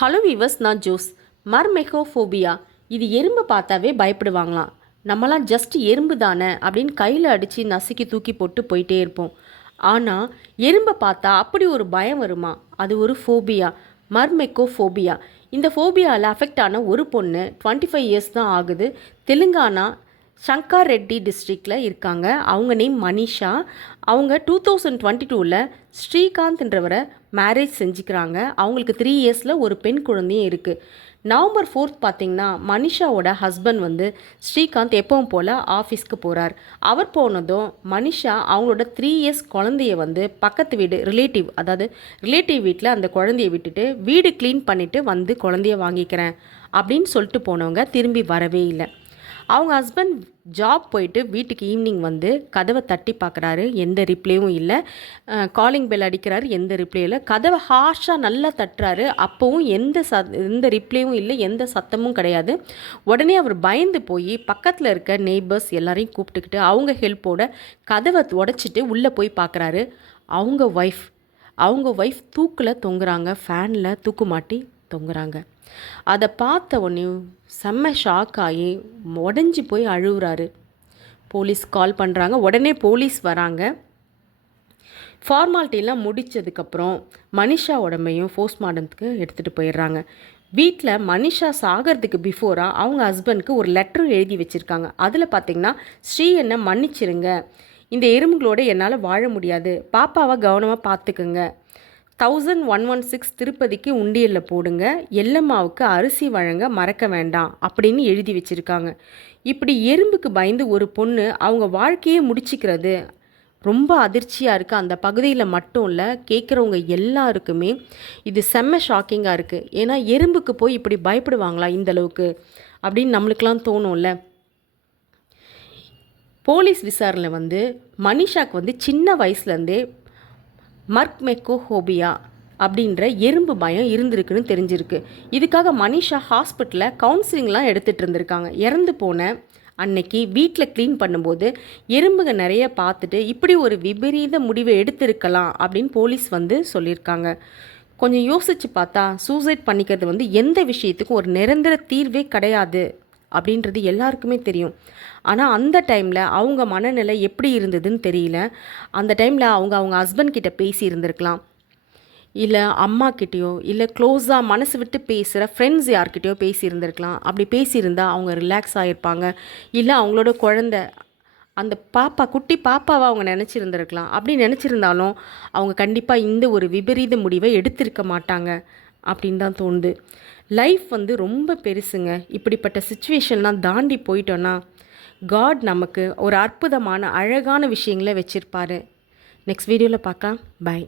Hello viewers, நான் Jose. மர்மெகோஃபோபியா, இது எறும்பை பார்த்தாவே பயப்படுவாங்களாம். நம்மலாம் ஜஸ்ட் எறும்பு தானே அப்படின்னு கையில் அடித்து நசுக்கி தூக்கி போட்டு போயிட்டே இருப்போம். ஆனால் எறும்பை பார்த்தா அப்படி ஒரு பயம் வருமா? அது ஒரு ஃபோபியா, மர்மெகோஃபோபியா. இந்த ஃபோபியாவில் அஃபெக்ட் ஆன ஒரு பொண்ணு 25 இயர்ஸ் தான் ஆகுது. தெலுங்கானா சங்கர் ரெட்டி டிஸ்ட்ரிக்டில் இருக்காங்க. அவங்க நேம் மனிஷா. அவங்க 2022ல் ஸ்ரீகாந்த்ன்றவரை மேரேஜ் செஞ்சுக்கிறாங்க. அவங்களுக்கு 3 இயர்ஸில் ஒரு பெண் குழந்தையும் இருக்குது. நவம்பர் 4 பார்த்திங்கன்னா மனிஷாவோட ஹஸ்பண்ட் ஸ்ரீகாந்த் எப்பவும் போல் ஆஃபீஸ்க்கு போகிறார். அவர் போனதும் மனிஷா அவங்களோட 3 இயர்ஸ் குழந்தைய பக்கத்து வீடு ரிலேட்டிவ் வீட்டில் அந்த குழந்தைய விட்டுட்டு வீடு க்ளீன் பண்ணிவிட்டு குழந்தைய வாங்கிக்கிறேன் அப்படின்னு சொல்லிட்டு போனவங்க திரும்பி வரவே இல்லை. அவங்க ஹஸ்பண்ட் ஜாப் போயிட்டு வீட்டுக்கு ஈவினிங் கதவை தட்டி பார்க்குறாரு. எந்த ரிப்ளேவும் இல்லை. காலிங் பெல் அடிக்கிறாரு, எந்த ரிப்ளே இல்லை. கதவை ஹார்ஷாக நல்லா தட்டுறாரு. அப்போவும் எந்த ரிப்ளேவும் இல்லை, எந்த சத்தமும் கிடையாது. உடனே அவர் பயந்து போய் பக்கத்தில் இருக்க நெய்பர்ஸ் எல்லாரையும் கூப்பிட்டுக்கிட்டு அவங்க ஹெல்ப்போட கதவை உடைச்சிட்டு உள்ளே போய் பார்க்குறாரு. அவங்க ஒய்ஃப் தூக்கில் தொங்குறாங்க, ஃபேனில் தூக்கு மாட்டி தொங்குறாங்க. அதை பார்த்த உடனே செம்ம ஷாக் ஆகி உடஞ்சி போய் அழுகுறாரு. போலீஸ் கால் பண்ணுறாங்க. உடனே போலீஸ் வராங்க. ஃபார்மாலிட்டிலாம் முடித்ததுக்கப்புறம் மனிஷா உடம்பையும் போஸ்ட்மார்ட்டத்துக்கு எடுத்துகிட்டு போயிடுறாங்க. வீட்டில் மனிஷா சாகிறதுக்கு பிஃபோராக அவங்க ஹஸ்பண்ட்க்கு ஒரு லெட்டரும் எழுதி வச்சுருக்காங்க. அதில் பார்த்திங்கன்னா, ஸ்ரீ என்னை மன்னிச்சிருங்க, இந்த எறும்புகளோடு என்னால் வாழ முடியாது, பாப்பாவை கவனமாக பார்த்துக்குங்க, 1116 திருப்பதிக்கு உண்டியலில் போடுங்க, எல்லம்மாவுக்கு அரிசி வழங்க மறக்க வேண்டாம் அப்படின்னு எழுதி வச்சுருக்காங்க. இப்படி எறும்புக்கு பயந்து ஒரு பொண்ணு அவங்க வாழ்க்கையே முடிச்சிக்கிறது ரொம்ப அதிர்ச்சியாக இருக்குது. அந்த பகுதியில் மட்டும் இல்லை, கேட்குறவங்க எல்லாருக்குமே இது செம்ம ஷாக்கிங்காக இருக்குது. ஏன்னா எறும்புக்கு போய் இப்படி பயப்படுவாங்களா இந்தளவுக்கு அப்படின்னு நம்மளுக்கெலாம் தோணும்ல. போலீஸ் விசாரணை மனிஷாக்கு சின்ன வயசுலேருந்தே மர்மெகோஃபோபியா அப்படின்ற எறும்பு பயம் இருந்திருக்குன்னு தெரிஞ்சிருக்கு. இதுக்காக மனிஷா ஹாஸ்பிட்டலில் கவுன்சிலிங்லாம் எடுத்துகிட்டு இருந்திருக்காங்க. இறந்து போன அன்னைக்கு வீட்டில் க்ளீன் பண்ணும்போது எறும்புங்க நிறைய பார்த்துட்டு இப்படி ஒரு விபரீத முடிவை எடுத்திருக்கலாம் அப்படின்னு போலீஸ் சொல்லியிருக்காங்க. கொஞ்சம் யோசித்து பார்த்தா சூசைட் பண்ணிக்கிறது எந்த விஷயத்துக்கும் ஒரு நிரந்தர தீர்வே கிடையாது அப்படின்றது எல்லாருக்குமே தெரியும். ஆனால் அந்த டைமில் அவங்க மனநிலை எப்படி இருந்ததுன்னு தெரியல. அந்த டைமில் அவங்க ஹஸ்பண்ட் கிட்ட பேசி இருந்திருக்கலாம், இல்லை அம்மா கிட்டேயோ, இல்லை க்ளோஸாக மனசு விட்டு பேசுகிற ஃப்ரெண்ட்ஸ் யார்கிட்டயோ பேசி இருந்திருக்கலாம். அப்படி பேசியிருந்தால் அவங்க ரிலாக்ஸ் ஆகிருப்பாங்க. இல்லை அவங்களோட குழந்தை, அந்த குட்டி பாப்பாவை அவங்க நினச்சிருந்துருக்கலாம். அப்படி நினச்சிருந்தாலும் அவங்க கண்டிப்பாக இந்த ஒரு விபரீத முடிவை எடுத்திருக்க மாட்டாங்க அப்படின்னு தான் தோணுது. லைஃப் ரொம்ப பெருசுங்க. இப்படிப்பட்ட சுச்சுவேஷன்லாம் தாண்டி போயிட்டோன்னா காட் நமக்கு ஒரு அற்புதமான அழகான விஷயங்களை வச்சுருப்பாரு. நெக்ஸ்ட் வீடியோவில் பார்க்கலாம். பை.